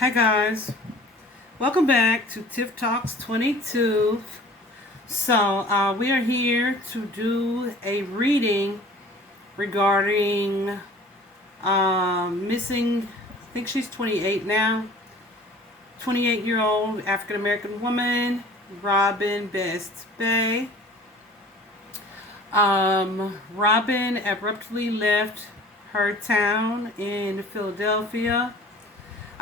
Hi guys, welcome back to Tiff Talks 22. So we are here to do a reading regarding missing, I think she's 28 now, 28-year-old African-American woman, Robin Best-Bey. Robin abruptly left her town in Philadelphia.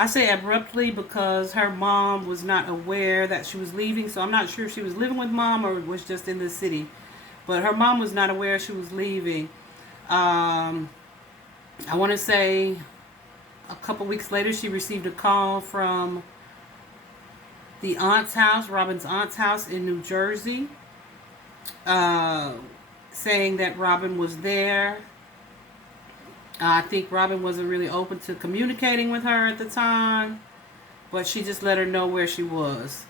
I say abruptly because her mom was not aware that she was leaving, so I'm not sure if she was living with mom or was just in the city. But her mom was not aware she was leaving. I want to say a couple weeks later she received a call from the aunt's house, Robin's aunt's house in New Jersey, saying that Robin was there. I think Robin wasn't really open to communicating with her at the time, but she just let her know where she was.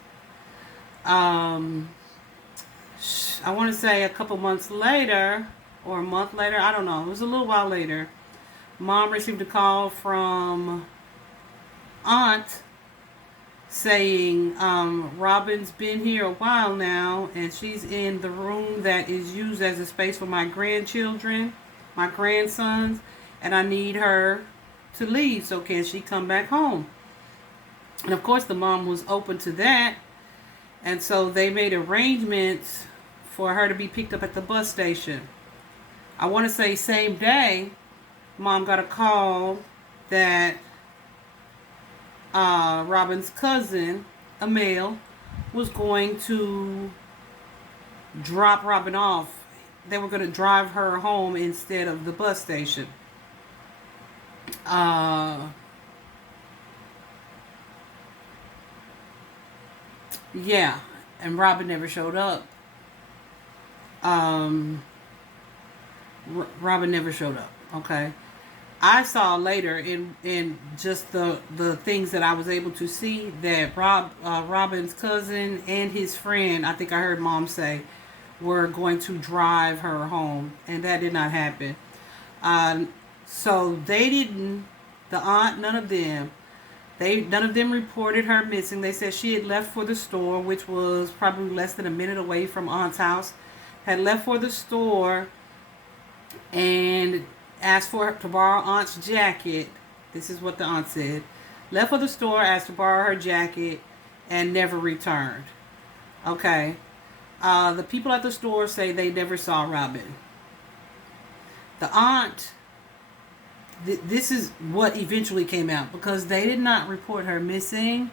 I want to say a couple months later, or a month later, I don't know. It was a little while later. Mom received a call from aunt saying Robin's been here a while now, and she's in the room that is used as a space for my grandchildren, my grandsons. And I need her to leave, so can she come back home? And of course the mom was open to that. And so they made arrangements for her to be picked up at the bus station. I want to say same day, mom got a call that Robin's cousin, a male, was going to drop Robin off. They were going to drive her home instead of the bus station. Yeah, and Robin never showed up. Robin never showed up. Okay, I saw later in just the things that I was able to see that Robin's cousin and his friend, I think I heard mom say, were going to drive her home, and that did not happen. So they didn't, the aunt, none of them reported her missing. They said she had left for the store, which was probably less than a minute away from aunt's house. Had left for the store and asked to borrow aunt's jacket. This is what the aunt said. Left for the store, asked to borrow her jacket, and never returned. Okay. The people at the store say they never saw Robin. The aunt... This is what eventually came out, because they did not report her missing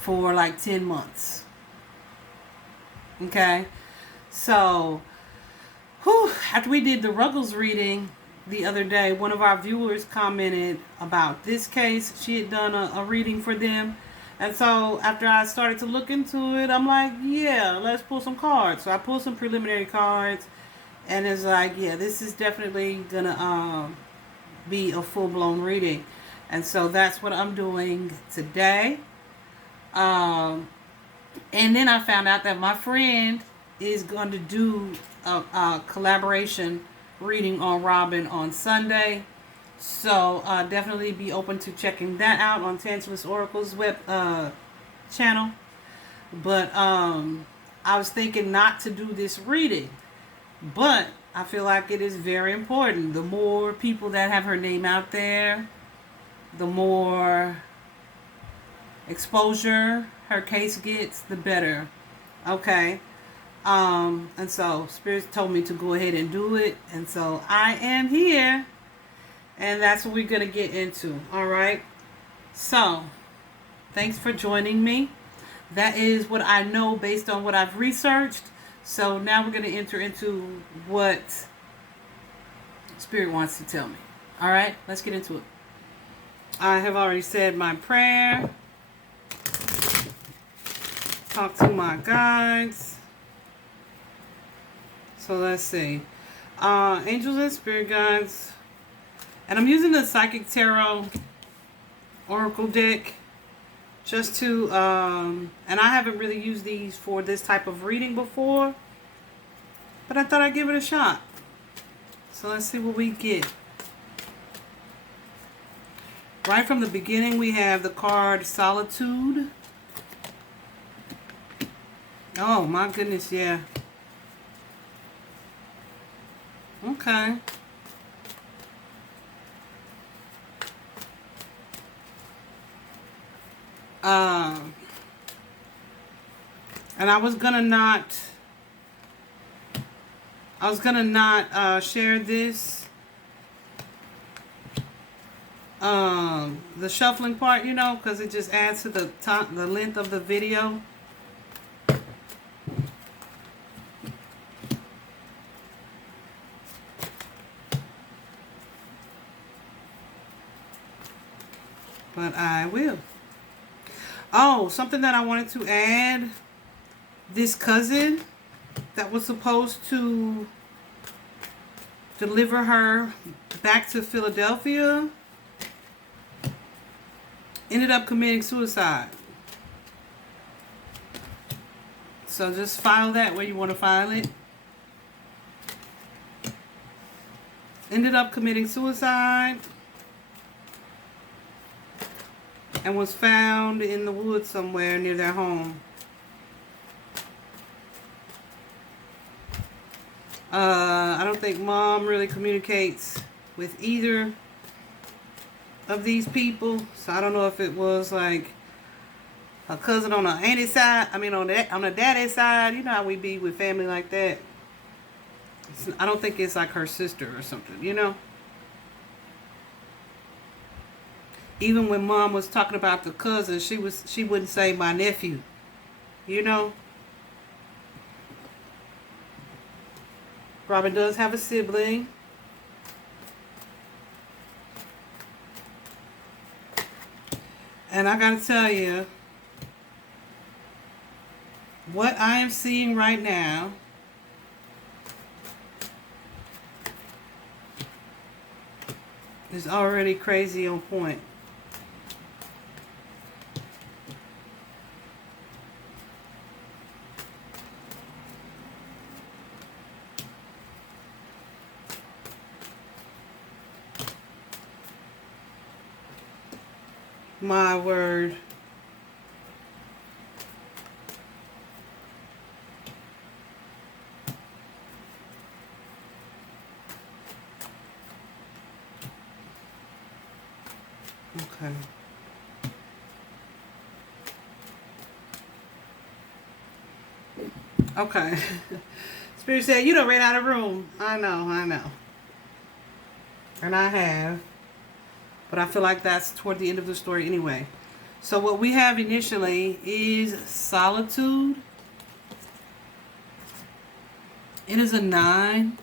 for like 10 months. Okay? So, after we did the Ruggles reading the other day, one of our viewers commented about this case. She had done a reading for them. And so, after I started to look into it, I'm like, yeah, let's pull some cards. So I pulled some preliminary cards. And it's like, yeah, this is definitely going to be a full-blown reading. And so that's what I'm doing today. And then I found out that my friend is going to do a collaboration reading on Robin on Sunday. So definitely be open to checking that out on Tantalus Oracle's web channel. But I was thinking not to do this reading. But I feel like it is very important. The more people that have her name out there, the more exposure her case gets, the better. Okay. And so Spirit told me to go ahead and do it. And so I am here. And that's what we're going to get into. All right. So thanks for joining me. That is what I know based on what I've researched. So now we're going to enter into what Spirit wants to tell me. All right, let's get into it. I have already said my prayer. Talk to my guides. So let's see. Angels and Spirit guides. And I'm using the Psychic Tarot Oracle deck. Just to, and I haven't really used these for this type of reading before, but I thought I'd give it a shot. So let's see what we get. Right from the beginning, we have the card Solitude. Oh, my goodness, yeah. Okay. And I was gonna not share this, the shuffling part, you know, because it just adds to the length of the video. But I will. Oh, something that I wanted to add. This cousin that was supposed to deliver her back to Philadelphia ended up committing suicide. So just file that where you want to file it. Ended up committing suicide and was found in the woods somewhere near their home. I don't think mom really communicates with either of these people, so I don't know if it was like a cousin on the auntie side. I mean, on the daddy side. You know how we be with family like that. I don't think it's like her sister or something. You know. Even when mom was talking about the cousin, she wouldn't say my nephew. You know. Robin does have a sibling. And I gotta tell you, what I am seeing right now is already crazy on point. My word. Okay. Okay. Spirit said, you done ran out of room. I know. And I have. But I feel like that's toward the end of the story anyway. So what we have initially is solitude. It is a 9.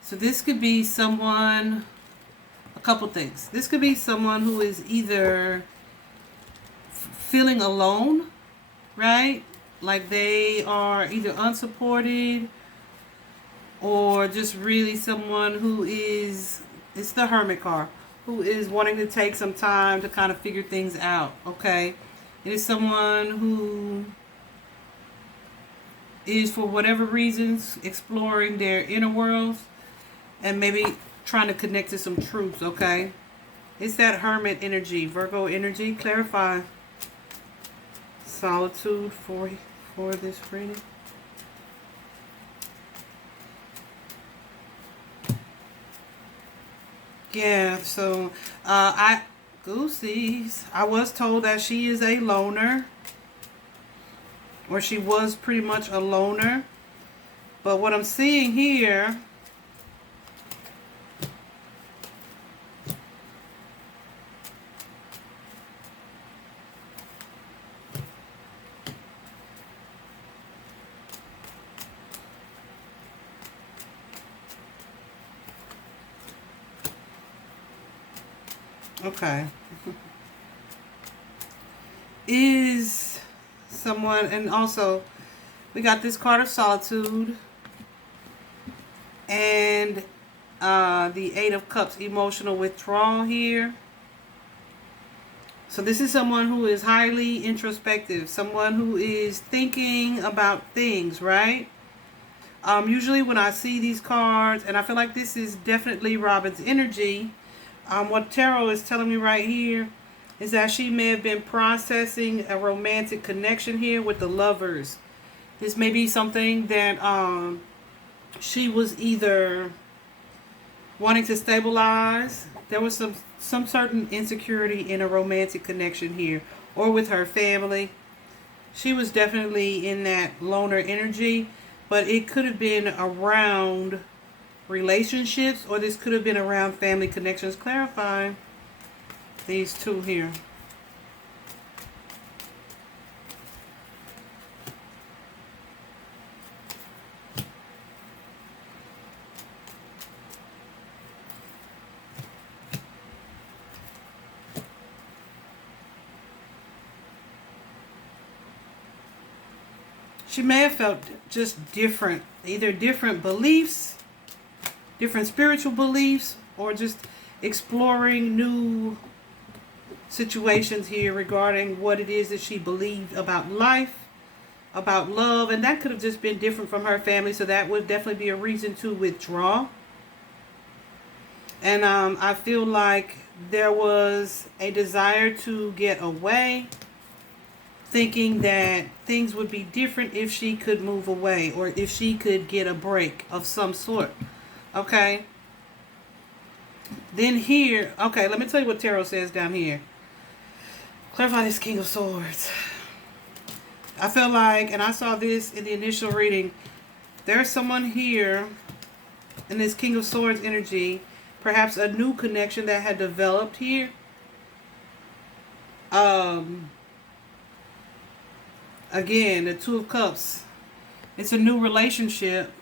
So this could be someone, a couple things. This could be someone who is either feeling alone, right? Like they are either unsupported or just really someone who is, it's the Hermit card, who is wanting to take some time to kind of figure things out, okay? It is someone who is, for whatever reasons, exploring their inner worlds and maybe trying to connect to some truths, okay? It's that Hermit energy, Virgo energy. Clarify solitude for this reading. Yeah, so Goosies, I was told that she is a loner, or she was pretty much a loner. But what I'm seeing here, okay, is someone, and also we got this card of solitude and the 8 of Cups, emotional withdrawal here. So this is someone who is highly introspective, someone who is thinking about things, right? Usually when I see these cards, and I feel like this is definitely Robin's energy, what tarot is telling me right here is that she may have been processing a romantic connection here with the Lovers. This may be something that she was either wanting to stabilize. There was some certain insecurity in a romantic connection here, or with her family. She was definitely in that loner energy, but it could have been around relationships, or this could have been around family connections. Clarify these two here. She may have felt just different, either different beliefs, different spiritual beliefs, or just exploring new situations here regarding what it is that she believed about life, about love, and that could have just been different from her family, so that would definitely be a reason to withdraw. And I feel like there was a desire to get away, thinking that things would be different if she could move away, or if she could get a break of some sort. Okay? Then here, okay, let me tell you what tarot says down here. Clarify this King of Swords. I feel like, and I saw this in the initial reading, there's someone here in this King of Swords energy, perhaps a new connection that had developed here. Again, the Two of Cups. It's a new relationship,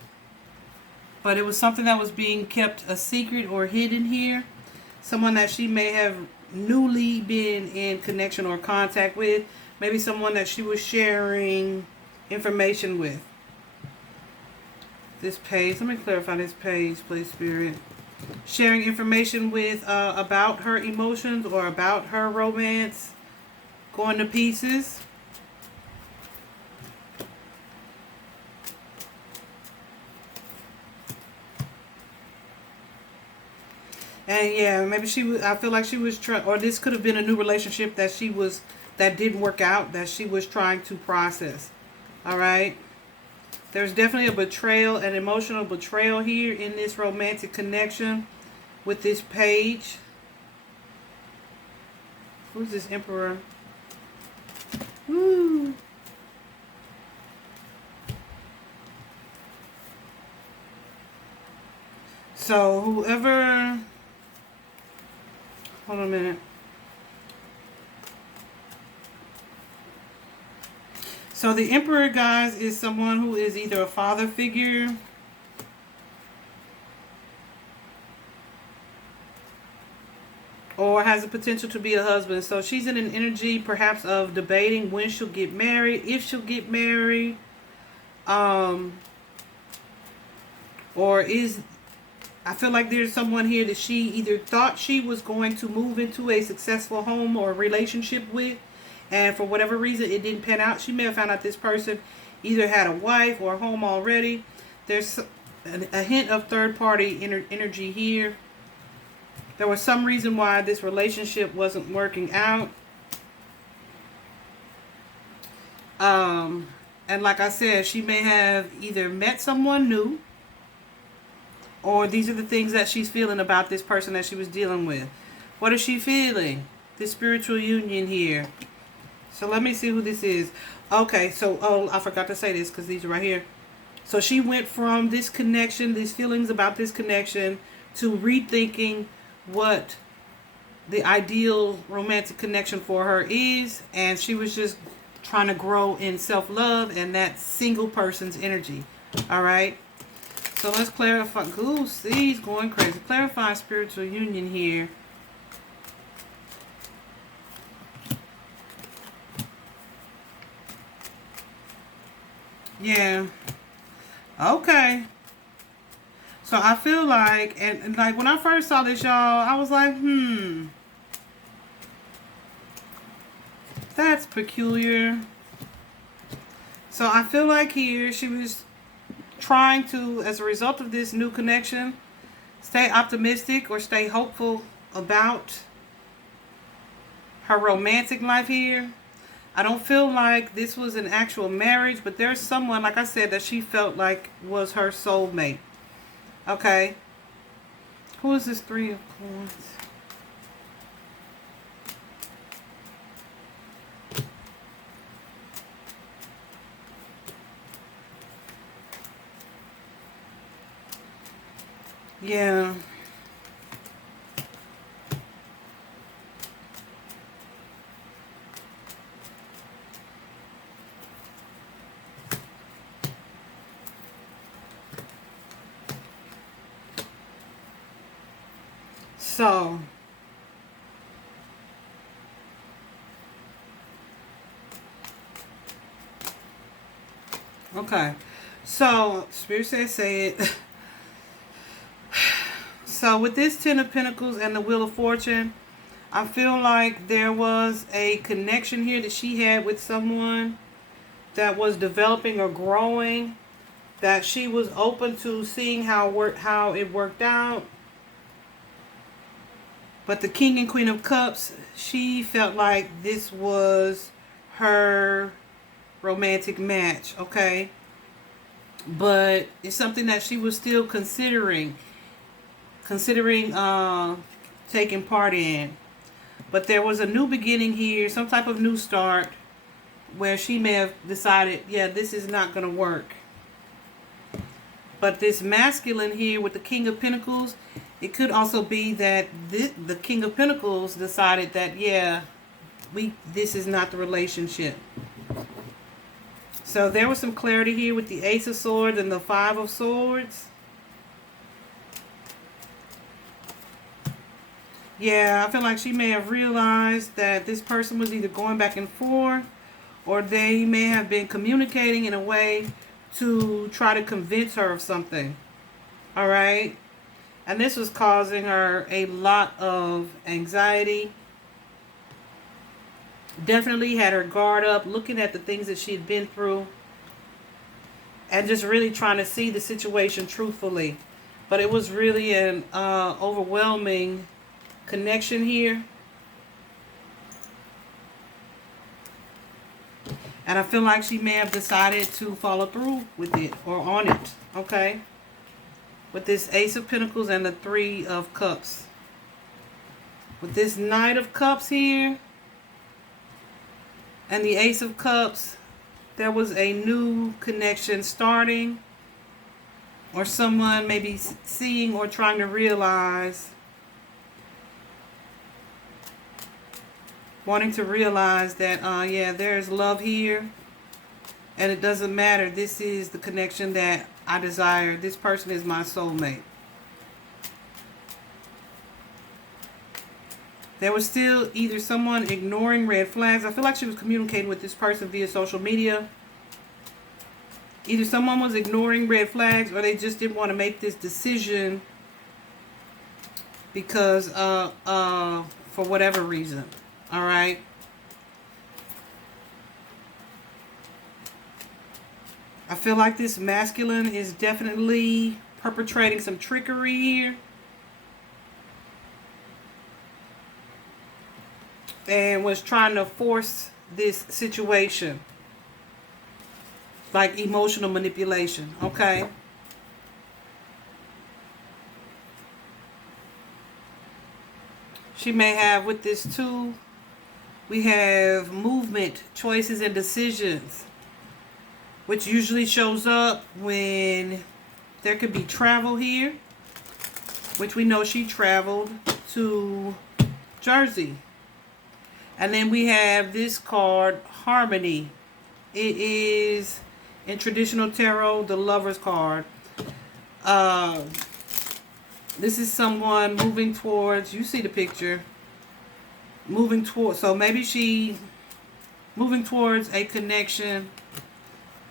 but it was something that was being kept a secret or hidden here. Someone that she may have newly been in connection or contact with. Maybe someone that she was sharing information with. This page, let me clarify this page, please, Spirit. Sharing information with about her emotions or about her romance going to pieces. And yeah, maybe I feel like she was trying, or this could have been a new relationship that that didn't work out, that she was trying to process. All right. There's definitely a betrayal, an emotional betrayal here in this romantic connection with this page. Who's this Emperor? Woo. So whoever, hold on a minute. So the Emperor, guys, is someone who is either a father figure or has the potential to be a husband. So she's in an energy perhaps of debating when she'll get married, if she'll get married, or I feel like there's someone here that she either thought she was going to move into a successful home or relationship with, and for whatever reason it didn't pan out. She may have found out this person either had a wife or a home already. There's a hint of third party energy here. There was some reason why this relationship wasn't working out. And like I said, she may have either met someone new, or these are the things that she's feeling about this person that she was dealing with. What is she feeling? This spiritual union here. So let me see who this is. Okay, so, I forgot to say this because these are right here. So she went from this connection, these feelings about this connection, to rethinking what the ideal romantic connection for her is. And she was just trying to grow in self-love and that single person's energy. All right. So let's clarify. Goose, he's going crazy. Clarify spiritual union here. Yeah. Okay. So I feel like, and like when I first saw this, y'all, I was like, that's peculiar. So I feel like here she was trying to, as a result of this new connection, stay optimistic or stay hopeful about her romantic life here. I don't feel like this was an actual marriage, but there's someone, like I said, that she felt like was her soulmate. Okay. Who is this Three of Coins? Yeah. So, okay. So, Spirit says say it. So, with this Ten of Pentacles and the Wheel of Fortune, I feel like there was a connection here that she had with someone that was developing or growing, that she was open to seeing how it worked out. But the King and Queen of Cups, she felt like this was her romantic match, okay? But it's something that she was still considering taking part in. But there was a new beginning here, some type of new start, where she may have decided, yeah, this is not going to work. But this masculine here with the King of Pentacles, it could also be that the King of Pentacles decided that, yeah, this is not the relationship. So there was some clarity here with the Ace of Swords and the Five of Swords. Yeah, I feel like she may have realized that this person was either going back and forth, or they may have been communicating in a way to try to convince her of something. All right? And this was causing her a lot of anxiety. Definitely had her guard up, looking at the things that she had been through, and just really trying to see the situation truthfully. But it was really an overwhelming connection here. And I feel like she may have decided to follow through with it or on it. Okay? With this Ace of Pentacles and the Three of Cups. With this Knight of Cups here and the Ace of Cups, there was a new connection starting, or someone maybe seeing or trying to realize, wanting to realize that, yeah, there's love here, and it doesn't matter. This is the connection that I desire. This person is my soulmate. There was still either someone ignoring red flags. I feel like she was communicating with this person via social media. Either someone was ignoring red flags, or they just didn't want to make this decision because for whatever reason. All right. I feel like this masculine is definitely perpetrating some trickery here. And was trying to force this situation. Like emotional manipulation. Okay. She may have, with this too, we have movement, choices, and decisions, which usually shows up when there could be travel here, which we know she traveled to Jersey. And then we have this card, Harmony. It is, in traditional tarot, the Lover's card. This is someone moving towards, you see the picture, moving towards, so maybe she moving towards a connection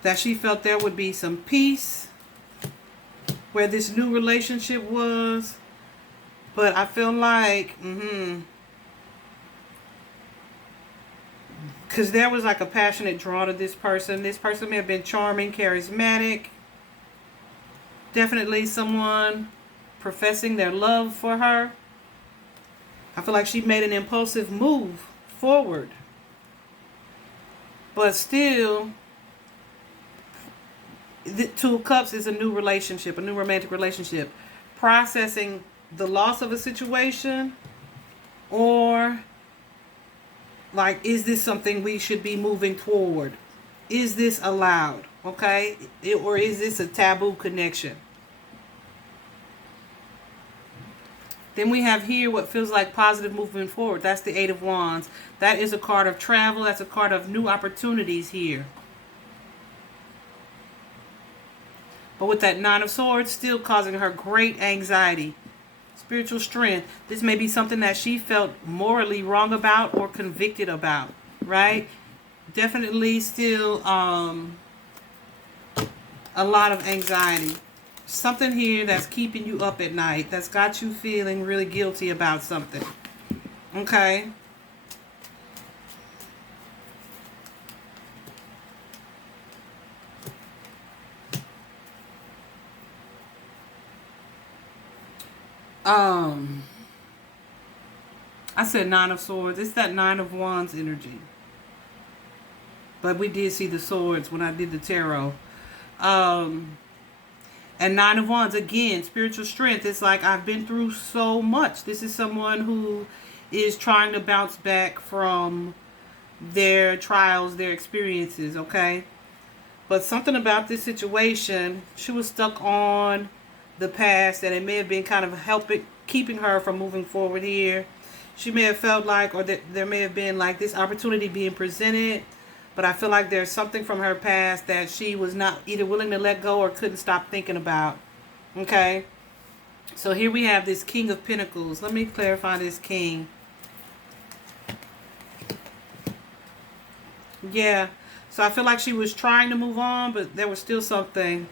that she felt there would be some peace where this new relationship was. But I feel like, because there was like a passionate draw to this person. This person may have been charming, charismatic. Definitely someone professing their love for her. I feel like she made an impulsive move forward. But still, the Two of Cups is a new relationship, a new romantic relationship. Processing the loss of a situation, or like, is this something we should be moving toward? Is this allowed? Okay? Or is this a taboo connection? Then we have here what feels like positive movement forward. That's the Eight of Wands. That is a card of travel. That's a card of new opportunities here. But with that Nine of Swords still causing her great anxiety. Spiritual strength. This may be something that she felt morally wrong about or convicted about. Right? Definitely still a lot of anxiety. Something here that's keeping you up at night. That's got you feeling really guilty about something. Okay? I said Nine of Swords. It's that Nine of Wands energy. But we did see the swords when I did the tarot. And Nine of Wands, again, spiritual strength. It's like, I've been through so much. This is someone who is trying to bounce back from their trials, their experiences, okay? But something about this situation, she was stuck on the past, and it may have been kind of keeping her from moving forward here. She may have felt like, or there may have been like this opportunity being presented, but I feel like there's something from her past that she was not either willing to let go or couldn't stop thinking about. Okay? So here we have this King of Pentacles. Let me clarify this King. Yeah. So I feel like she was trying to move on, but there was still something.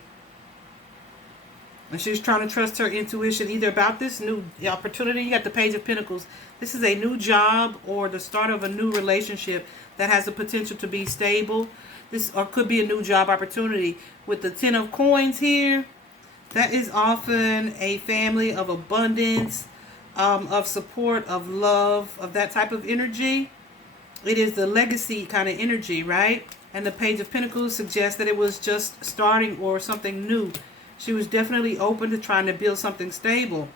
And she was trying to trust her intuition either about this new opportunity. You got the Page of Pentacles. This is a new job or the start of a new relationship that has the potential to be stable. This or could be a new job opportunity. With the Ten of Coins here, that is often a family of abundance, of support, of love, of that type of energy. It is the legacy kind of energy, right? And the Page of Pentacles suggests that it was just starting or something new. She was definitely open to trying to build something stable.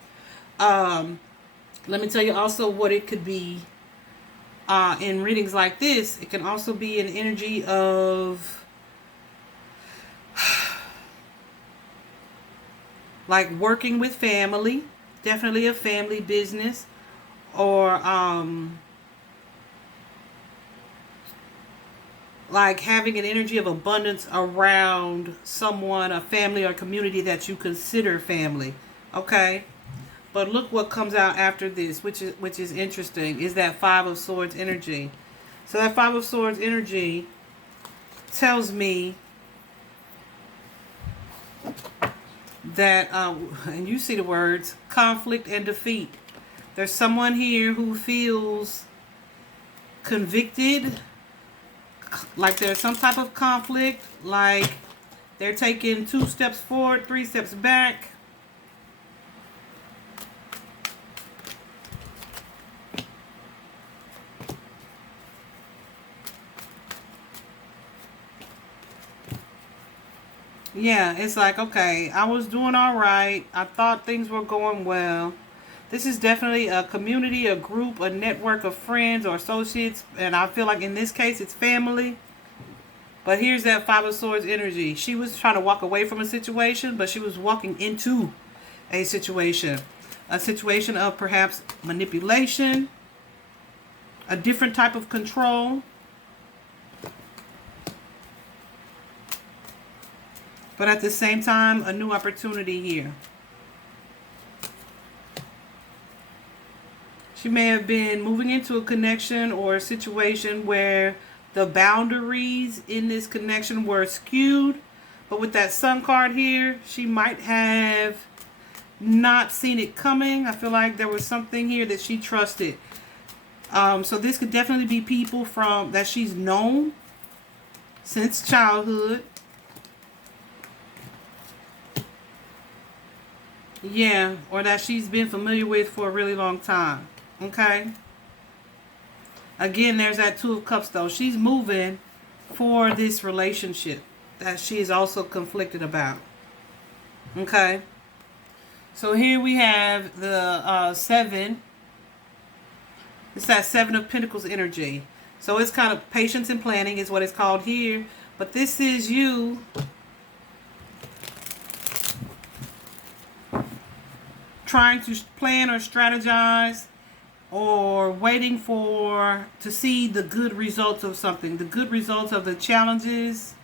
Let me tell you also what it could be in readings like this. It can also be an energy of like working with family. Definitely a family business. Or like having an energy of abundance around someone, a family or community that you consider family. Okay? But look what comes out after this, which is interesting, is that Five of Swords energy. So that Five of Swords energy tells me that, and you see the words, conflict and defeat. There's someone here who feels convicted, like there's some type of conflict, like they're taking 2 steps forward, 3 steps back. Yeah, it's like, okay, I was doing all right. I thought things were going well. This is definitely a community, a group, a network of friends or associates. And I feel like in this case, it's family. But here's that Five of Swords energy. She was trying to walk away from a situation, but she was walking into a situation. A situation of perhaps manipulation, a different type of control. But at the same time, a new opportunity here. She may have been moving into a connection or a situation where the boundaries in this connection were skewed. But with that Sun card here, she might have not seen it coming. I feel like there was something here that she trusted. So this could definitely be people from that she's known since childhood. Yeah, or that she's been familiar with for a really long time. Okay. Again, there's that Two of Cups, though. She's moving for this relationship that she is also conflicted about. Okay. So here we have the 7. It's that 7 of Pentacles energy. So it's kind of patience and planning is what it's called here. But this is you trying to plan or strategize, or waiting to see the good results of something, the good results of the challenges,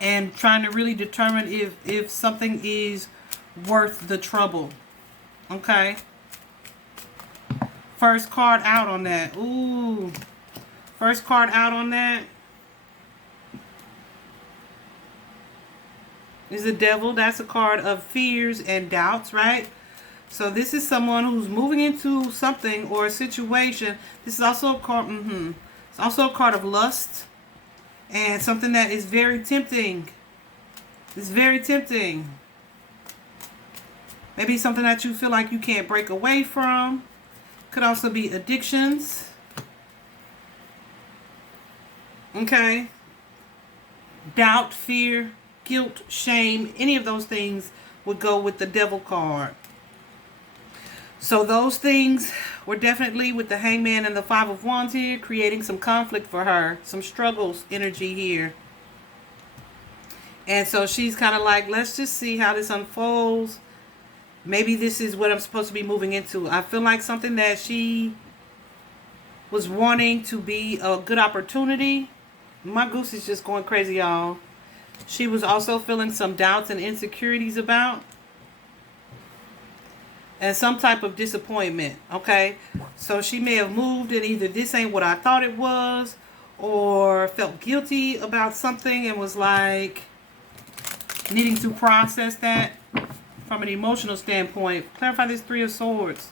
and trying to really determine if something is worth the trouble. Okay. First card out on that. Ooh. First card out on that is the Devil. That's a card of fears and doubts, right? So this is someone who's moving into something or a situation. This is also a card. It's also a card of lust and something that is very tempting. It's very tempting. Maybe something that you feel like you can't break away from. Could also be addictions. Okay. Doubt, fear, guilt, shame. Any of those things would go with the Devil card. So those things were definitely with the Hangman and the Five of Wands here, creating some conflict for her, some struggles energy here. And so she's kind of like, let's just see how this unfolds. Maybe this is what I'm supposed to be moving into. I feel like something that she was wanting to be a good opportunity. My goose is just going crazy, y'all. She was also feeling some doubts and insecurities about. And some type of disappointment, okay? So she may have moved and either this ain't what I thought it was, or felt guilty about something and was like needing to process that from an emotional standpoint. Clarify this Three of Swords.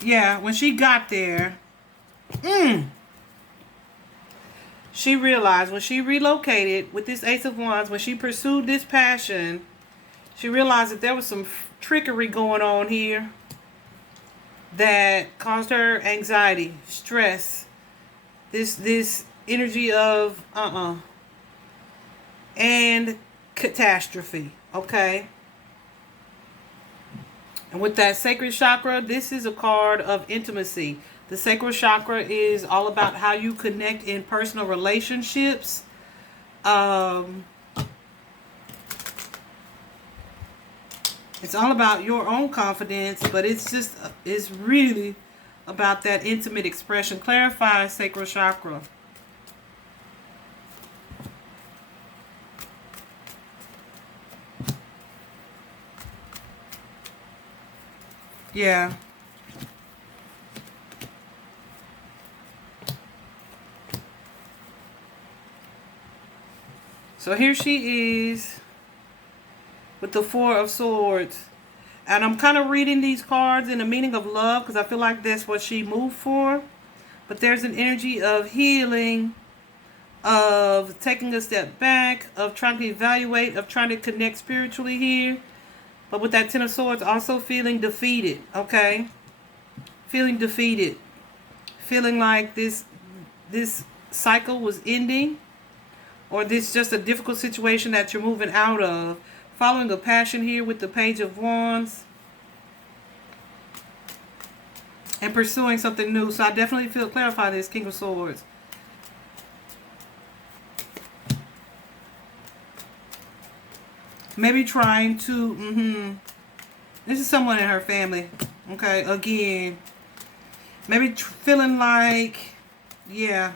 Yeah, when she got there, she realized when she relocated with this Ace of Wands, when she pursued this passion, she realized that there was some trickery going on here that caused her anxiety, stress, this energy of and catastrophe, okay? And with that Sacral Chakra, this is a card of intimacy. The Sacral Chakra is all about how you connect in personal relationships. It's all about your own confidence, but it's really about that intimate expression. Clarify Sacral Chakra. Yeah. So here she is with the Four of Swords. And I'm kind of reading these cards in the meaning of love because I feel like that's what she moved for. But there's an energy of healing, of taking a step back, of trying to evaluate, of trying to connect spiritually here. But with that Ten of Swords, also feeling defeated, okay? Feeling defeated. Feeling like this cycle was ending. Or this just a difficult situation that you're moving out of. Following a passion here with the Page of Wands. And pursuing something new. So I definitely feel, clarify this, King of Swords. Maybe trying to, this is someone in her family, okay, again. Maybe feeling like, yeah,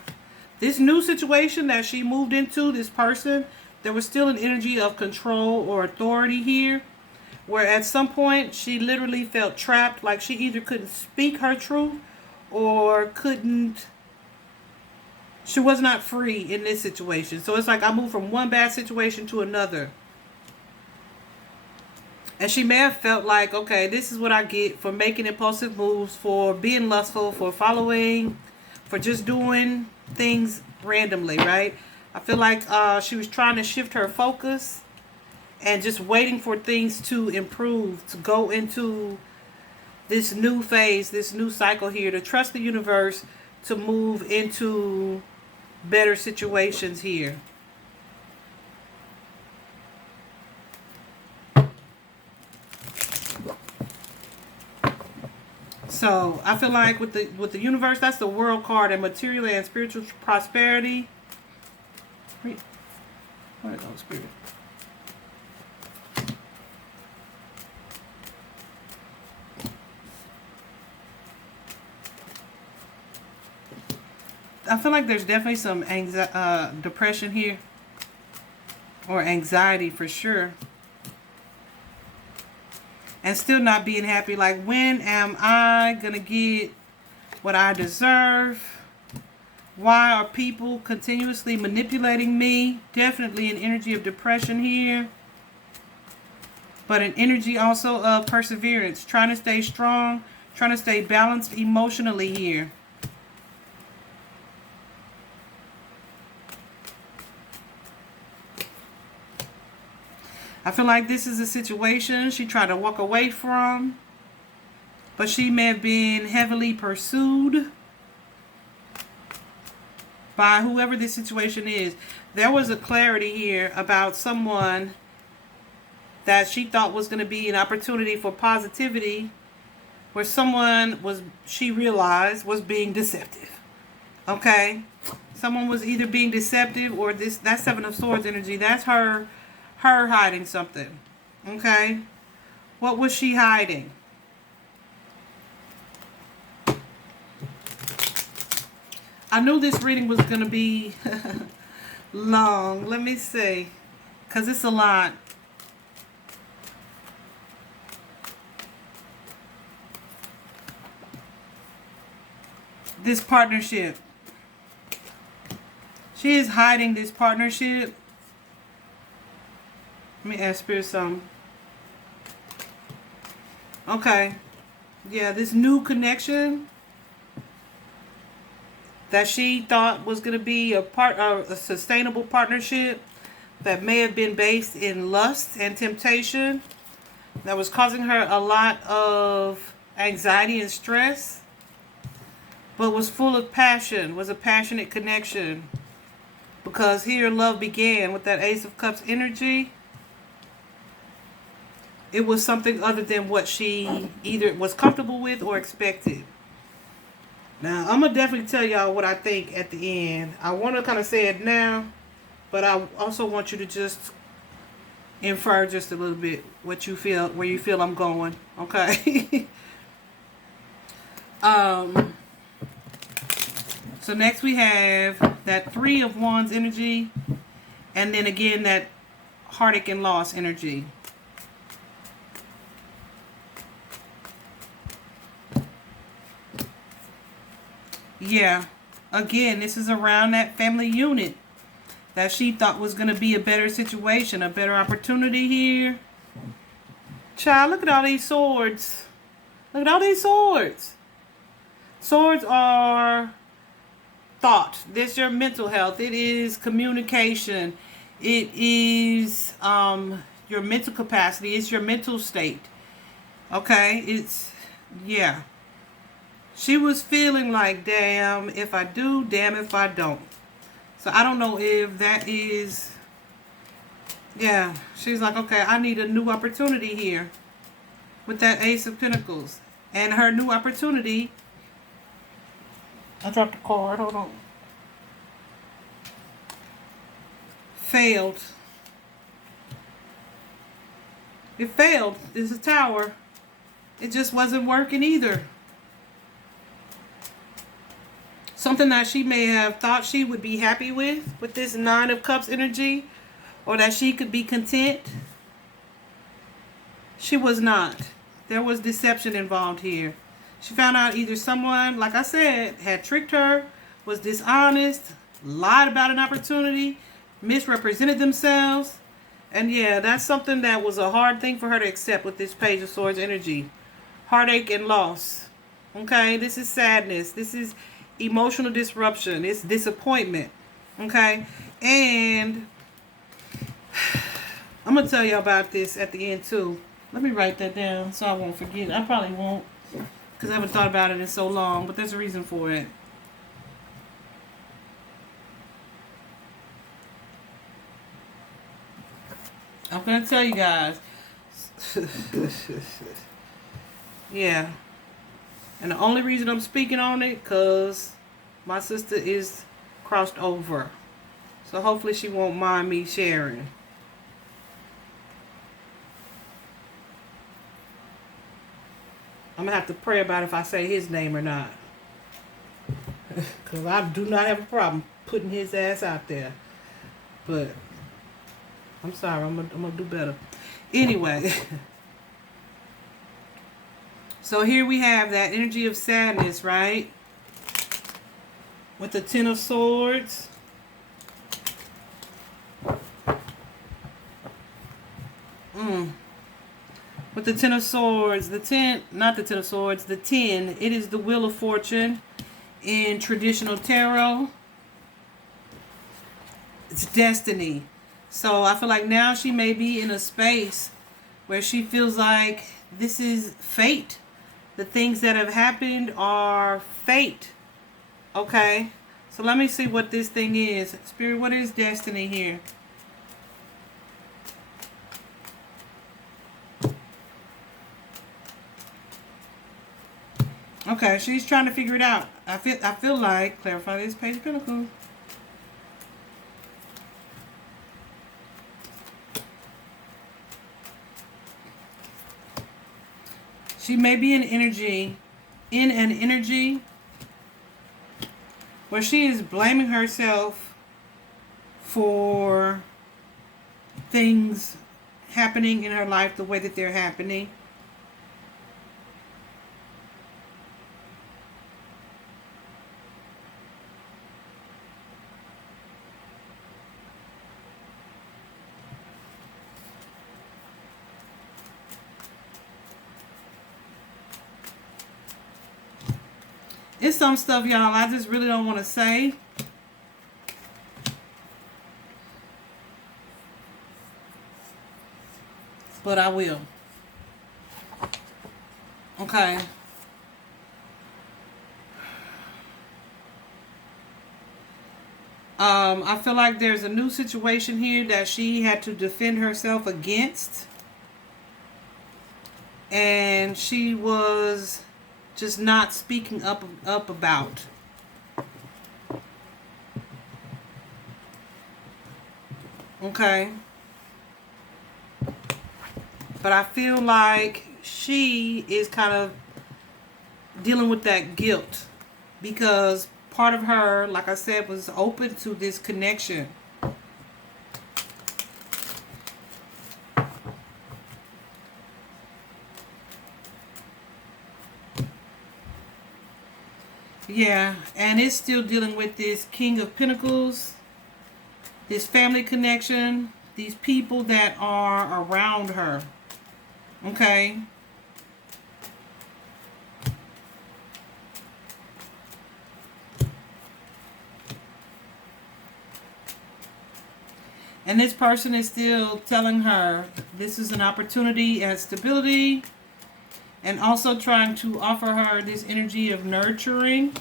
this new situation that she moved into, this person, there was still an energy of control or authority here. Where at some point, she literally felt trapped, like she either couldn't speak her truth or she was not free in this situation. So it's like I moved from one bad situation to another. And she may have felt like, okay, this is what I get for making impulsive moves, for being lustful, for following, for just doing things randomly, right? I feel like she was trying to shift her focus and just waiting for things to improve, to go into this new phase, this new cycle here, to trust the universe to move into better situations here. So I feel like with the universe, that's the world card, and material and spiritual prosperity. Where is those spirit? I feel like there's definitely some depression here, or anxiety for sure. And still not being happy. Like, when am I going to get what I deserve? Why are people continuously manipulating me? Definitely an energy of depression here. But an energy also of perseverance. Trying to stay strong. Trying to stay balanced emotionally here. I feel like this is a situation she tried to walk away from, but she may have been heavily pursued by whoever this situation is. There was a clarity here about someone that she thought was going to be an opportunity for positivity, where someone was, she realized, was being deceptive. Okay? Someone was either being deceptive, or that Seven of Swords energy, that's her hiding something. Okay? What was she hiding? I knew this reading was going to be long. Let me see. Because it's a lot. This partnership. She is hiding this partnership. Let me ask Spirit something. Okay. Yeah, this new connection that she thought was going to be a sustainable partnership that may have been based in lust and temptation, that was causing her a lot of anxiety and stress, but was full of passion, was a passionate connection. Because here love began with that Ace of Cups energy. It was something other than what she either was comfortable with or expected. Now, I'm going to definitely tell y'all what I think at the end. I want to kind of say it now, but I also want you to just infer just a little bit what you feel, where you feel I'm going. Okay? So next we have that Three of Wands energy, and then again that heartache and loss energy. Yeah, again, this is around that family unit that she thought was going to be a better situation, a better opportunity here. Child, look at all these swords. Look at all these swords. Swords are thought. This is your mental health. It is communication. It is your mental capacity. It's your mental state. Okay? It's, yeah. She was feeling like, damn if I do, damn if I don't. So I don't know if that is, yeah. She's like, okay, I need a new opportunity here with that Ace of Pentacles. And her new opportunity, I dropped a card, hold on. Failed. It failed. It's a tower. It just wasn't working either. Something that she may have thought she would be happy with this Nine of Cups energy, or that she could be content. She was not. There was deception involved here. She found out either someone, like I said, had tricked her, was dishonest, lied about an opportunity, misrepresented themselves. And yeah, that's something that was a hard thing for her to accept with this Page of Swords energy. Heartache and loss. Okay, this is sadness. This is emotional disruption. It's disappointment. Okay, and I'm going to tell you about this at the end, too. Let me write that down so I won't forget. I probably won't, because I haven't thought about it in so long, but there's a reason for it. I'm going to tell you guys. Yeah. And the only reason I'm speaking on it, because my sister is crossed over. So hopefully she won't mind me sharing. I'm going to have to pray about if I say his name or not. Because I do not have a problem putting his ass out there. But I'm sorry, I'm gonna do better. Anyway. So here we have that energy of sadness, right? With the Ten of Swords. With the Ten of Swords, the 10, not the Ten of Swords, the 10, it is the Wheel of Fortune in traditional tarot. It's destiny. So I feel like now she may be in a space where she feels like this is fate. The things that have happened are fate. Okay? So let me see what this thing is. Spirit, what is destiny here? Okay, she's trying to figure it out. I feel like, clarify this, Page of Pentacles. She may be in an energy where she is blaming herself for things happening in her life the way that they're happening. It's some stuff, y'all, I just really don't want to say. But I will. Okay. I feel like there's a new situation here that she had to defend herself against. And she was just not speaking up about. Okay. But I feel like she is kind of dealing with that guilt. Because part of her, like I said, was open to this connection. Yeah, and it's still dealing with this King of Pentacles, this family connection, these people that are around her. Okay? And this person is still telling her this is an opportunity and stability. And also trying to offer her this energy of nurturing.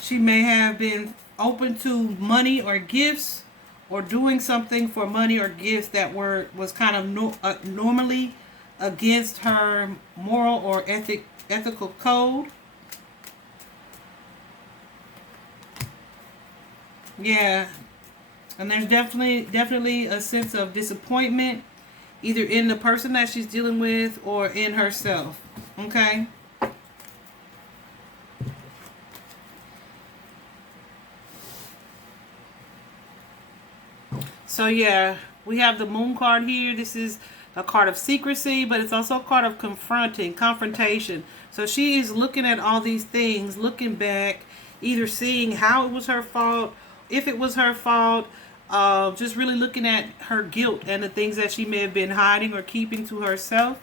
She may have been open to money or gifts, or doing something for money or gifts that was kind of normally against her moral or ethical code. Yeah. And there's definitely a sense of disappointment, either in the person that she's dealing with or in herself. Okay? So yeah, we have the Moon card here. This is a card of secrecy, but it's also a card of confrontation. So she is looking at all these things, looking back, either seeing how it was her fault, if it was her fault, Just really looking at her guilt and the things that she may have been hiding or keeping to herself.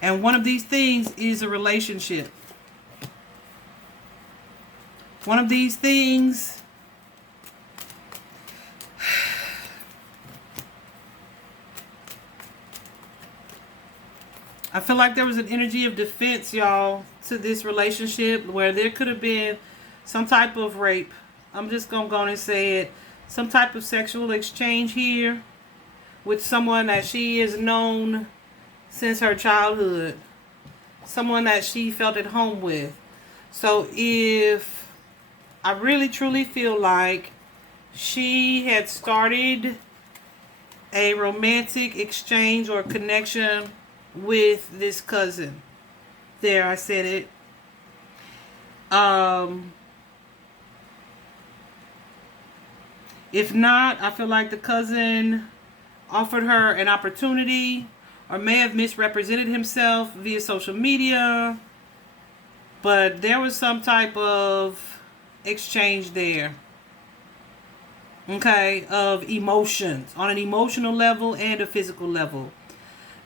And one of these things is a relationship. One of these things I feel like there was an energy of defense, y'all, to this relationship where there could have been some type of rape. I'm just going to go on and say it. Some type of sexual exchange here with someone that she has known since her childhood. Someone that she felt at home with. So if I really truly feel like she had started a romantic exchange or connection with this cousin. There, I said it. If not, I feel like the cousin offered her an opportunity or may have misrepresented himself via social media. But there was some type of exchange there. Okay, of emotions on an emotional level and a physical level.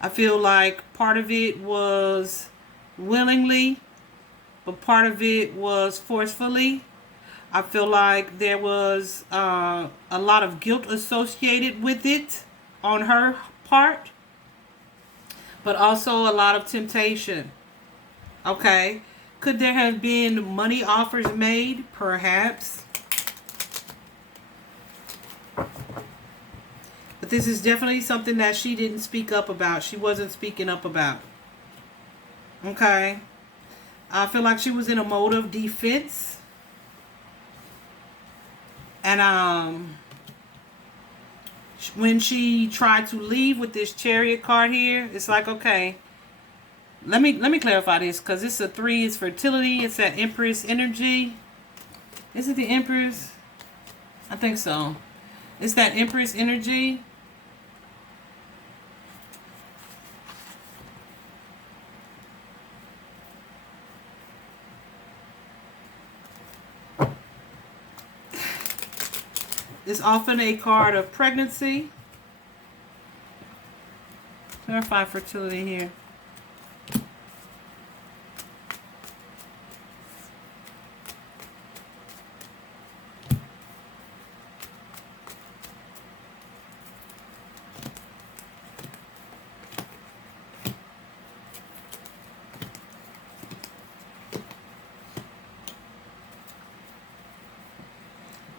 I feel like part of it was willingly, but part of it was forcefully. I feel like there was a lot of guilt associated with it on her part, but also a lot of temptation. Okay, could there have been money offers made? Perhaps. But this is definitely something that she didn't speak up about. She wasn't speaking up about. Okay. I feel like she was in a mode of defense. And when she tried to leave with this Chariot card here, it's like, okay, let me clarify this, because it's a 3, it's fertility, it's that Empress energy. Is it the Empress? I think so. It's that Empress energy. It's often a card of pregnancy. Clarify fertility here.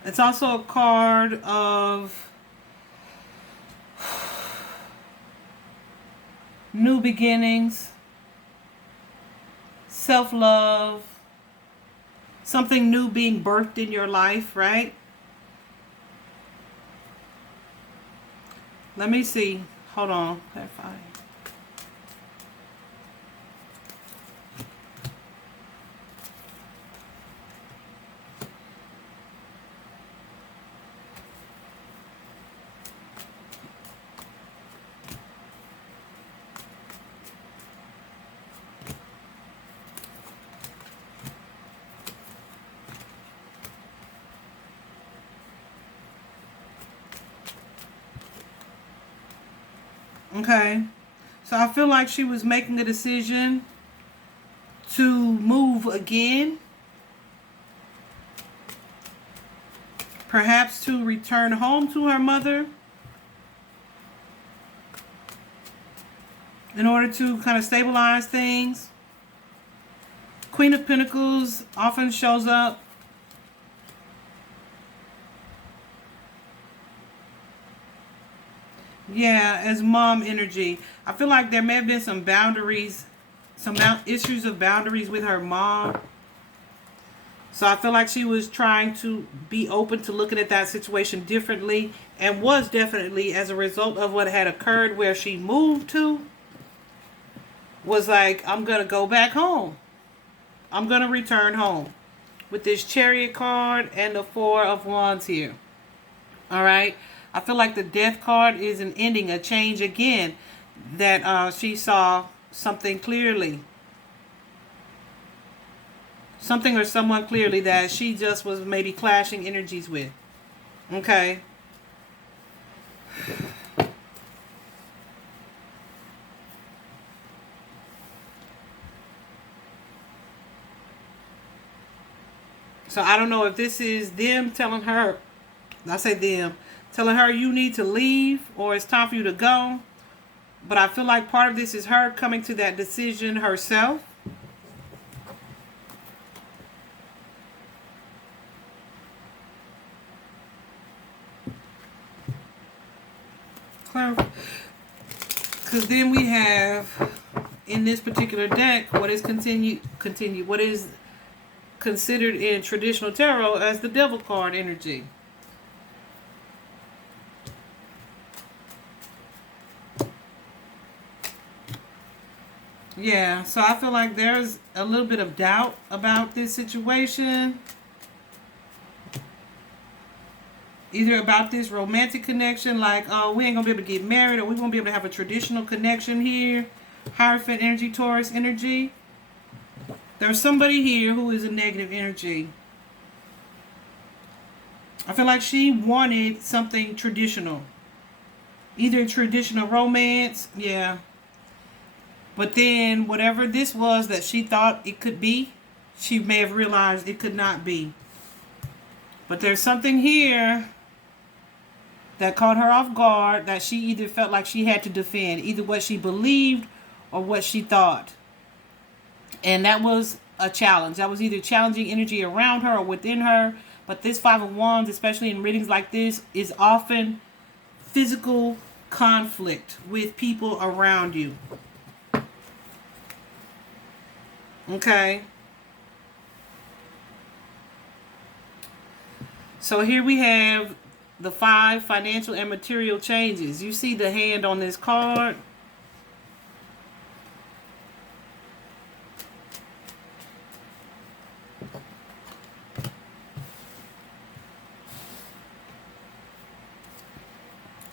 It's also a card of new beginnings, self-love, something new being birthed in your life, right? Let me see. Hold on. Clarify. Okay, so I feel like she was making a decision to move again. Perhaps to return home to her mother in order to kind of stabilize things. Queen of Pentacles often shows up. Yeah, as mom energy. I feel like there may have been some boundaries, some issues of boundaries with her mom. So I feel like she was trying to be open to looking at that situation differently, and was definitely, as a result of what had occurred where she moved to, was like, I'm going to go back home. I'm going to return home. With this Chariot card and the 4 of Wands here. All right. I feel like the Death card is an ending, a change again, that she saw something clearly. Something or someone clearly that she just was maybe clashing energies with. Okay. So I don't know if this is them telling her, I say them, telling her you need to leave or it's time for you to go. But I feel like part of this is her coming to that decision herself. Because then we have in this particular deck what is what is considered in traditional tarot as the Devil card energy. Yeah, so I feel like there's a little bit of doubt about this situation. Either about this romantic connection, like, oh, we ain't going to be able to get married, or we won't be able to have a traditional connection here. Hierophant energy, Taurus energy. There's somebody here who is a negative energy. I feel like she wanted something traditional. Either traditional romance, yeah. But then whatever this was that she thought it could be, she may have realized it could not be. But there's something here that caught her off guard that she either felt like she had to defend. Either what she believed or what she thought. And that was a challenge. That was either challenging energy around her or within her. But this Five of Wands, especially in readings like this, is often physical conflict with people around you. Okay. So here we have the 5 financial and material changes. You see the hand on this card.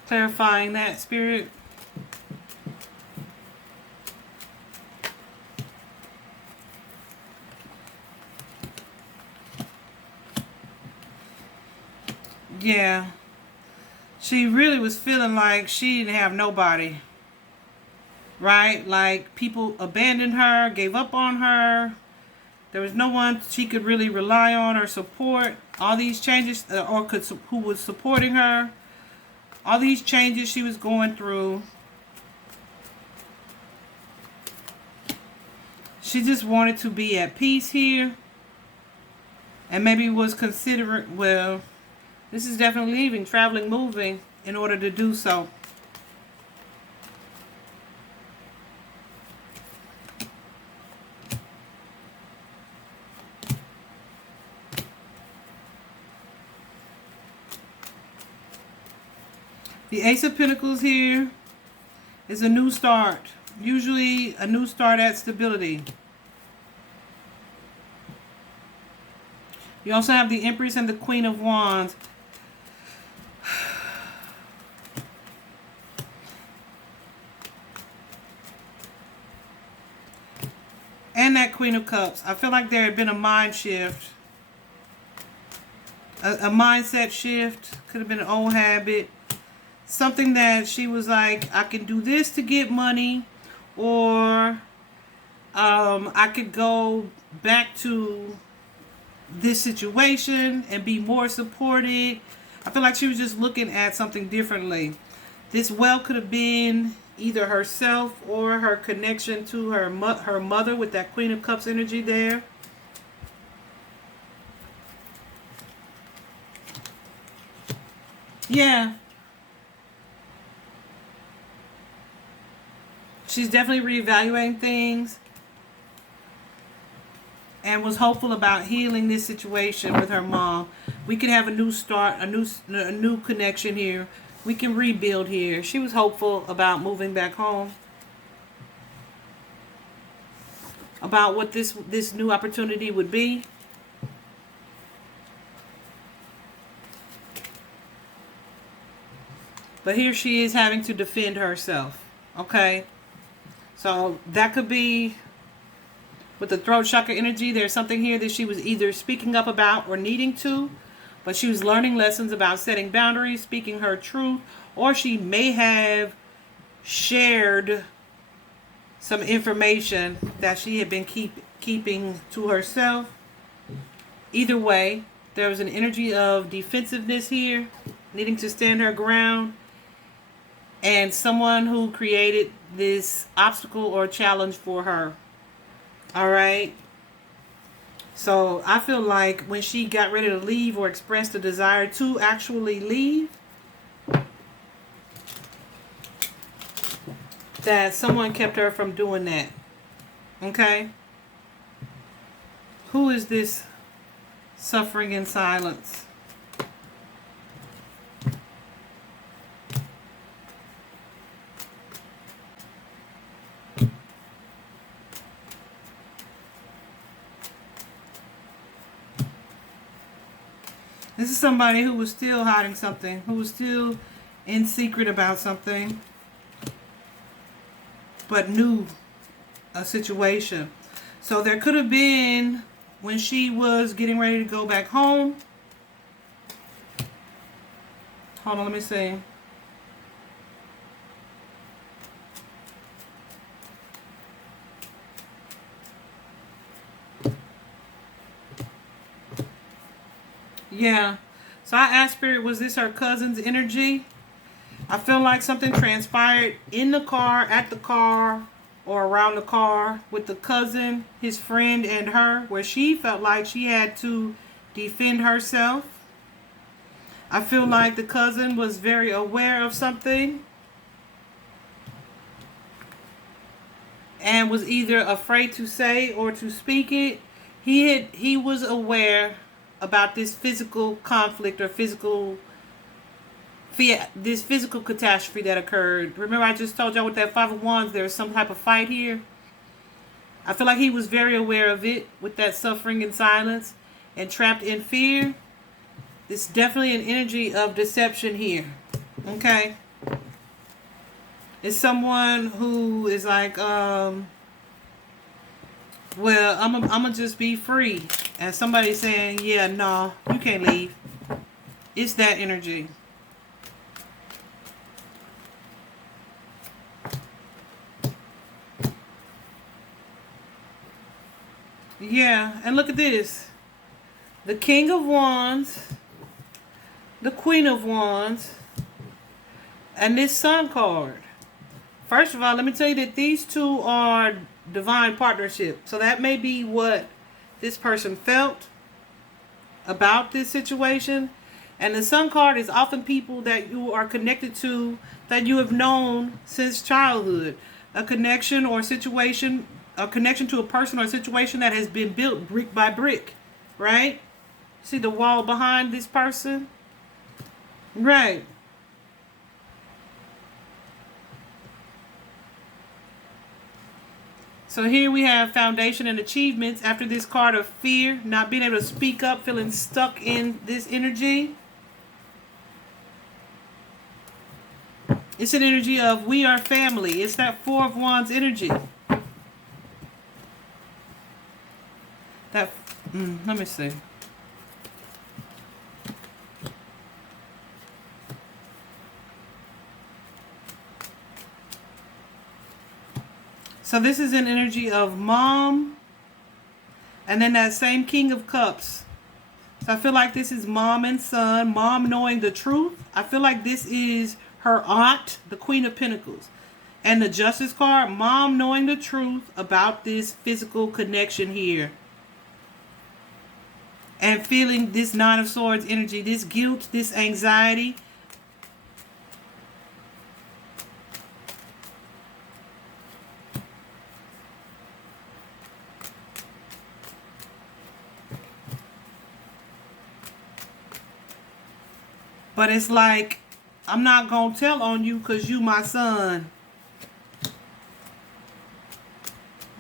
Clarifying that, Spirit. Yeah. She really was feeling like she didn't have nobody. Right? Like people abandoned her, gave up on her. There was no one she could really rely on or support. All these changes, who was supporting her. All these changes she was going through. She just wanted to be at peace here. And maybe was considering, well, this is definitely leaving, traveling, moving in order to do so. The Ace of Pentacles here is a new start. Usually a new start at stability. You also have the Empress and the Queen of Wands. And that Queen of Cups. I feel like there had been a mind shift. A mindset shift. Could have been an old habit. Something that she was like, I can do this to get money. Or I could go back to this situation and be more supported. I feel like she was just looking at something differently. This well could have been either herself or her connection to her mother with that Queen of Cups energy there. Yeah. She's definitely reevaluating things and was hopeful about healing this situation with her mom. We could have a new start, a new connection here. We can rebuild here. She was hopeful about moving back home. About what this new opportunity would be. But here she is having to defend herself. Okay? So that could be with the throat chakra energy. There's something here that she was either speaking up about or needing to. But she was learning lessons about setting boundaries, speaking her truth, or she may have shared some information that she had been keeping to herself. Either way, there was an energy of defensiveness here, needing to stand her ground, and someone who created this obstacle or challenge for her. All right. So I feel like when she got ready to leave or expressed a desire to actually leave, that someone kept her from doing that. Okay? Who is this suffering in silence? This is somebody who was still hiding something, who was still in secret about something, but knew a situation. So there could have been, when she was getting ready to go back home. Hold on, let me see. Yeah. So I asked Spirit, was this her cousin's energy? I feel like something transpired in the car, at the car, or around the car with the cousin, his friend, and her, where she felt like she had to defend herself. I feel like the cousin was very aware of something and was either afraid to say or to speak it. He was aware about this physical conflict or this physical catastrophe that occurred. Remember I just told y'all with that Five of Wands there's some type of fight here. I feel like he was very aware of it with that suffering in silence and trapped in fear. It's definitely an energy of deception here. Okay? It's someone who is like, well, I'm gonna just be free. And somebody saying, yeah, no, you can't leave. It's that energy. Yeah, and look at this. The King of Wands, the Queen of Wands, and this Sun card. First of all, let me tell you that these two are divine partnership. So that may be what this person felt about this situation. And the Sun card is often people that you are connected to, that you have known since childhood. A connection or situation, a connection to a person or situation that has been built brick by brick. Right? See the wall behind this person? Right. So here we have foundation and achievements. After this card of fear, not being able to speak up, feeling stuck in this energy. It's an energy of we are family. It's that Four of Wands energy. That, let me see. So this is an energy of mom. And then that same King of Cups. So I feel like this is mom and son. Mom knowing the truth. I feel like this is her aunt, the Queen of Pentacles. And the Justice card. Mom knowing the truth about this physical connection here. And feeling this Nine of Swords energy. This guilt, this anxiety. But it's like, I'm not going to tell on you because you my son.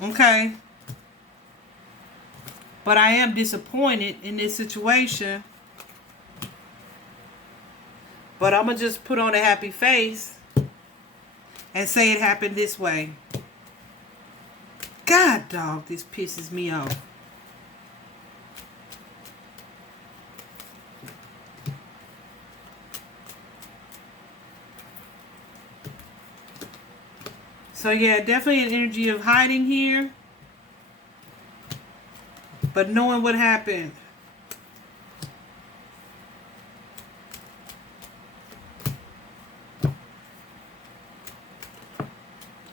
Okay? But I am disappointed in this situation. But I'm going to just put on a happy face and say it happened this way. God, dog, this pisses me off. So yeah, definitely an energy of hiding here. But knowing what happened.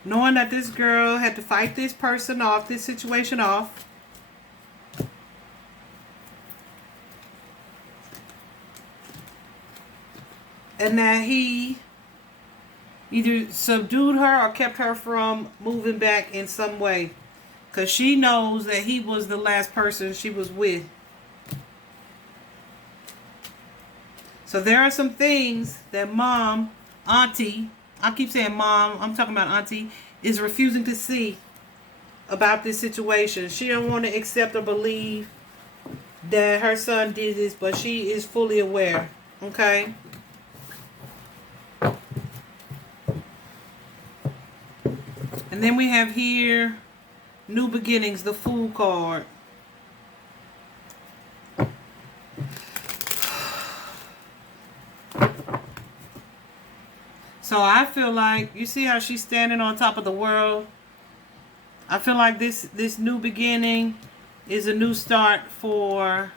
Knowing that this girl had to fight this person off, this situation off. And that he either subdued her or kept her from moving back in some way. Because she knows that he was the last person she was with. So there are some things that mom, auntie, I keep saying mom, I'm talking about auntie, is refusing to see about this situation. She don't want to accept or believe that her son did this, but she is fully aware. Okay? And then we have here, new beginnings, the Fool card. So I feel like, you see how she's standing on top of the world? I feel like this new beginning is a new start for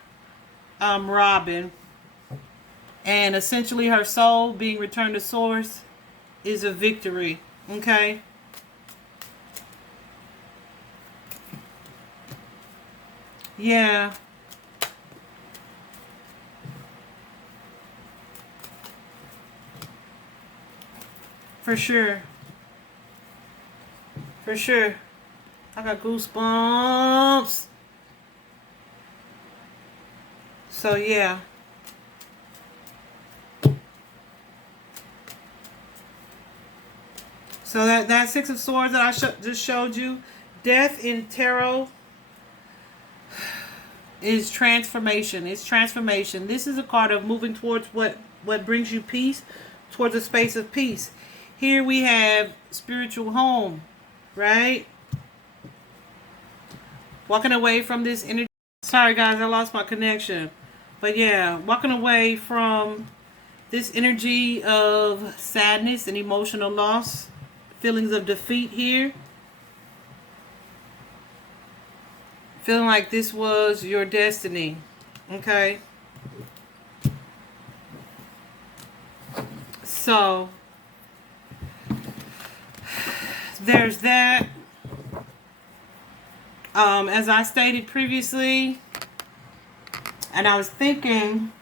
Robin. And essentially her soul being returned to source is a victory. Okay? Yeah. For sure. For sure. I got goosebumps. So yeah. So that Six of Swords that I just showed you, death in tarot is transformation. It's transformation. This is a card of moving towards what brings you peace, towards a space of peace. Here we have spiritual home, right? Walking away from this energy. Sorry guys, I lost my connection. But yeah, walking away from this energy of sadness and emotional loss, feelings of defeat here. Feeling like this was your destiny, okay? So, there's that. As I stated previously, and I was thinking,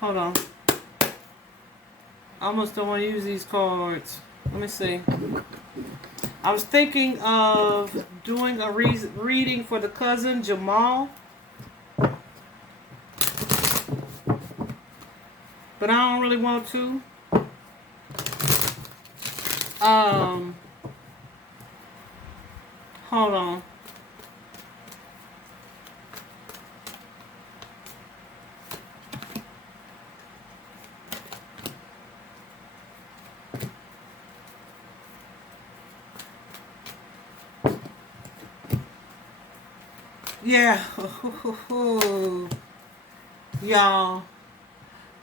hold on. I almost don't want to use these cards. Let me see. I was thinking of doing a reading for the cousin Jamal. But I don't really want to. Hold on. Yeah. Y'all,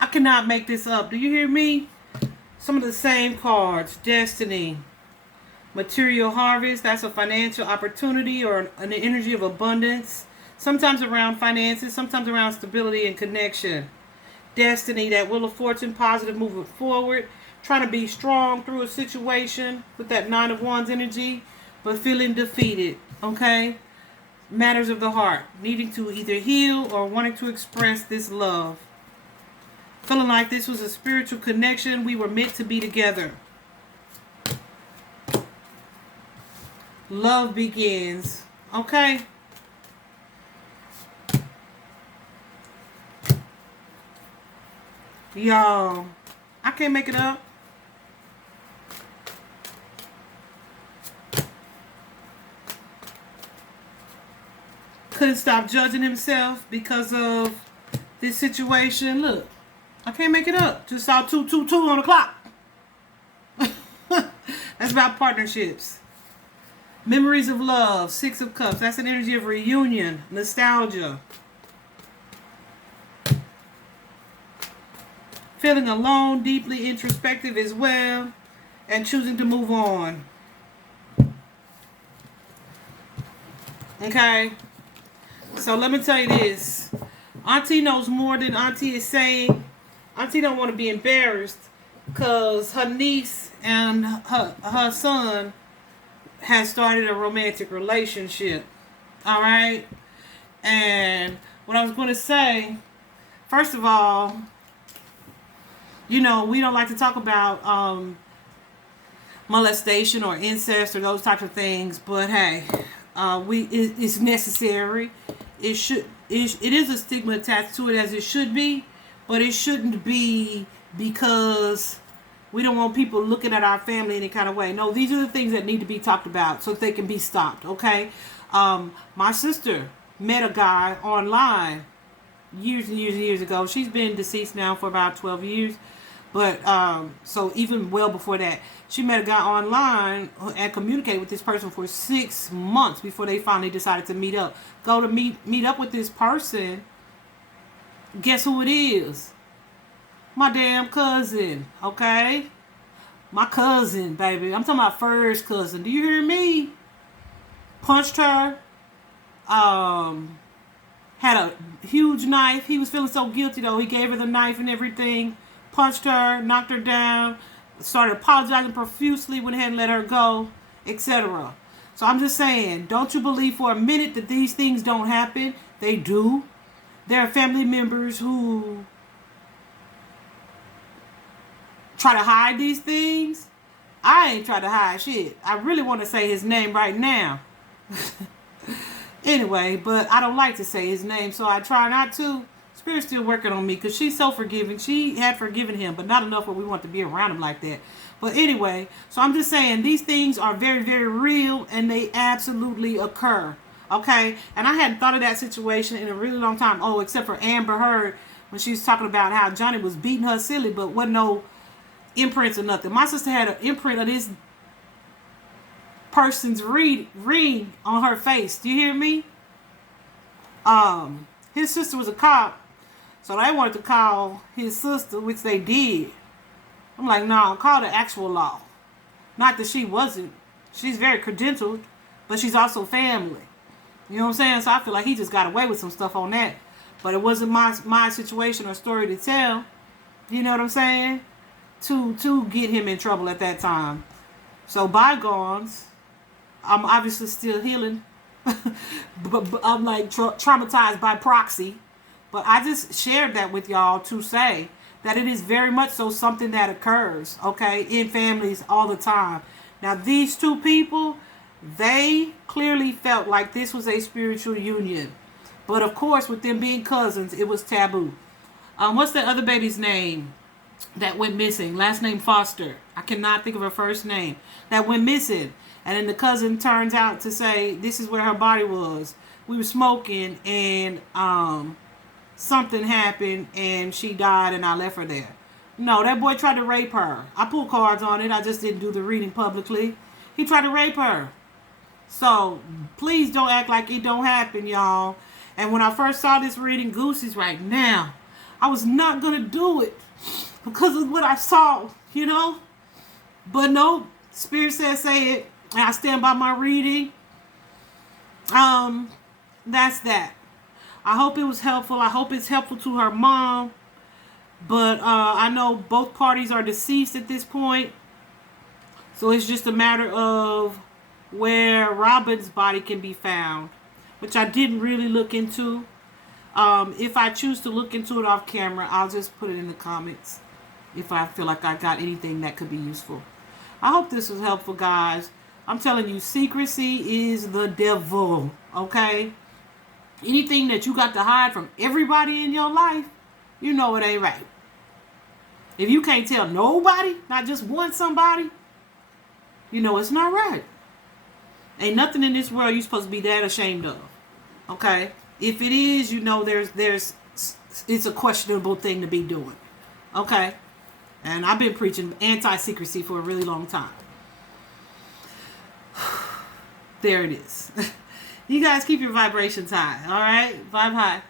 I cannot make this up. Do you hear me? Some of the same cards. Destiny. Material harvest. That's a financial opportunity or an energy of abundance. Sometimes around finances. Sometimes around stability and connection. Destiny. That wheel of fortune. Positive moving forward. Trying to be strong through a situation with that Nine of Wands energy. But feeling defeated. Okay? Matters of the heart. Needing to either heal or wanting to express this love. Feeling like this was a spiritual connection. We were meant to be together. Love begins. Okay? Y'all, I can't make it up. Couldn't stop judging himself because of this situation. Look, I can't make it up. Just saw 222 on the clock. That's about partnerships. Memories of love. Six of Cups. That's an energy of reunion. Nostalgia. Feeling alone, deeply introspective as well, and choosing to move on. Okay? So let me tell you this. Auntie knows more than Auntie is saying. Auntie don't want to be embarrassed because her niece and her son has started a romantic relationship. Alright? And what I was going to say, first of all, you know, we don't like to talk about molestation or incest or those types of things, but hey, it's necessary. It is a stigma attached to it, as it should be, but it shouldn't be because we don't want people looking at our family any kind of way. No, these are the things that need to be talked about so that they can be stopped, okay? My sister met a guy online years and years and years ago. She's been deceased now for about 12 years. But, so even well before that, she met a guy online and communicated with this person for 6 months before they finally decided to meet up. Go to meet up with this person. Guess who it is? My damn cousin, okay? My cousin, baby. I'm talking about first cousin. Do you hear me? Punched her. Had a huge knife. He was feeling so guilty, though. He gave her the knife and everything. Punched her, knocked her down, started apologizing profusely, went ahead and let her go, etc. So I'm just saying, don't you believe for a minute that these things don't happen. They do. There are family members who try to hide these things. I ain't trying to hide shit. I really want to say his name right now. Anyway, but I don't like to say his name, so I try not to. Spirit's still working on me because she's so forgiving. She had forgiven him, but not enough where we want to be around him like that. But anyway, so I'm just saying these things are very, very real and they absolutely occur. Okay? And I hadn't thought of that situation in a really long time. Oh, except for Amber Heard when she was talking about how Johnny was beating her silly, but wasn't no imprints or nothing. My sister had an imprint of this person's ring on her face. Do you hear me? His sister was a cop. So they wanted to call his sister, which they did. I'm like, no, call the actual law. Not that she wasn't. She's very credentialed, but she's also family. You know what I'm saying? So I feel like he just got away with some stuff on that. But it wasn't my situation or story to tell. You know what I'm saying? To get him in trouble at that time. So bygones. I'm obviously still healing. but I'm like traumatized by proxy. But I just shared that with y'all to say that it is very much so something that occurs, okay, in families all the time. Now, these two people, they clearly felt like this was a spiritual union. But, of course, with them being cousins, it was taboo. What's the other baby's name that went missing? Last name Foster. I cannot think of her first name. That went missing. And then the cousin turns out to say this is where her body was. We were smoking and something happened and she died and I left her there. No, that boy tried to rape her. I pulled cards on it. I just didn't do the reading publicly. He tried to rape her. So please don't act like it don't happen, y'all. And when I first saw this reading, Goosey's right now, I was not going to do it because of what I saw, you know. But no, Spirit says say it. And I stand by my reading. That's that. I hope it was helpful. I hope it's helpful to her mom. But I know both parties are deceased at this point. So it's just a matter of where Robin's body can be found. Which I didn't really look into. If I choose to look into it off camera, I'll just put it in the comments. If I feel like I got anything that could be useful. I hope this was helpful, guys. I'm telling you, secrecy is the devil. Okay? Anything that you got to hide from everybody in your life, you know it ain't right. If you can't tell nobody, not just one somebody, you know it's not right. Ain't nothing in this world you're supposed to be that ashamed of. Okay? If it is, you know it's a questionable thing to be doing. Okay? And I've been preaching anti-secrecy for a really long time. There it is. You guys keep your vibrations high. All right? Vibe high.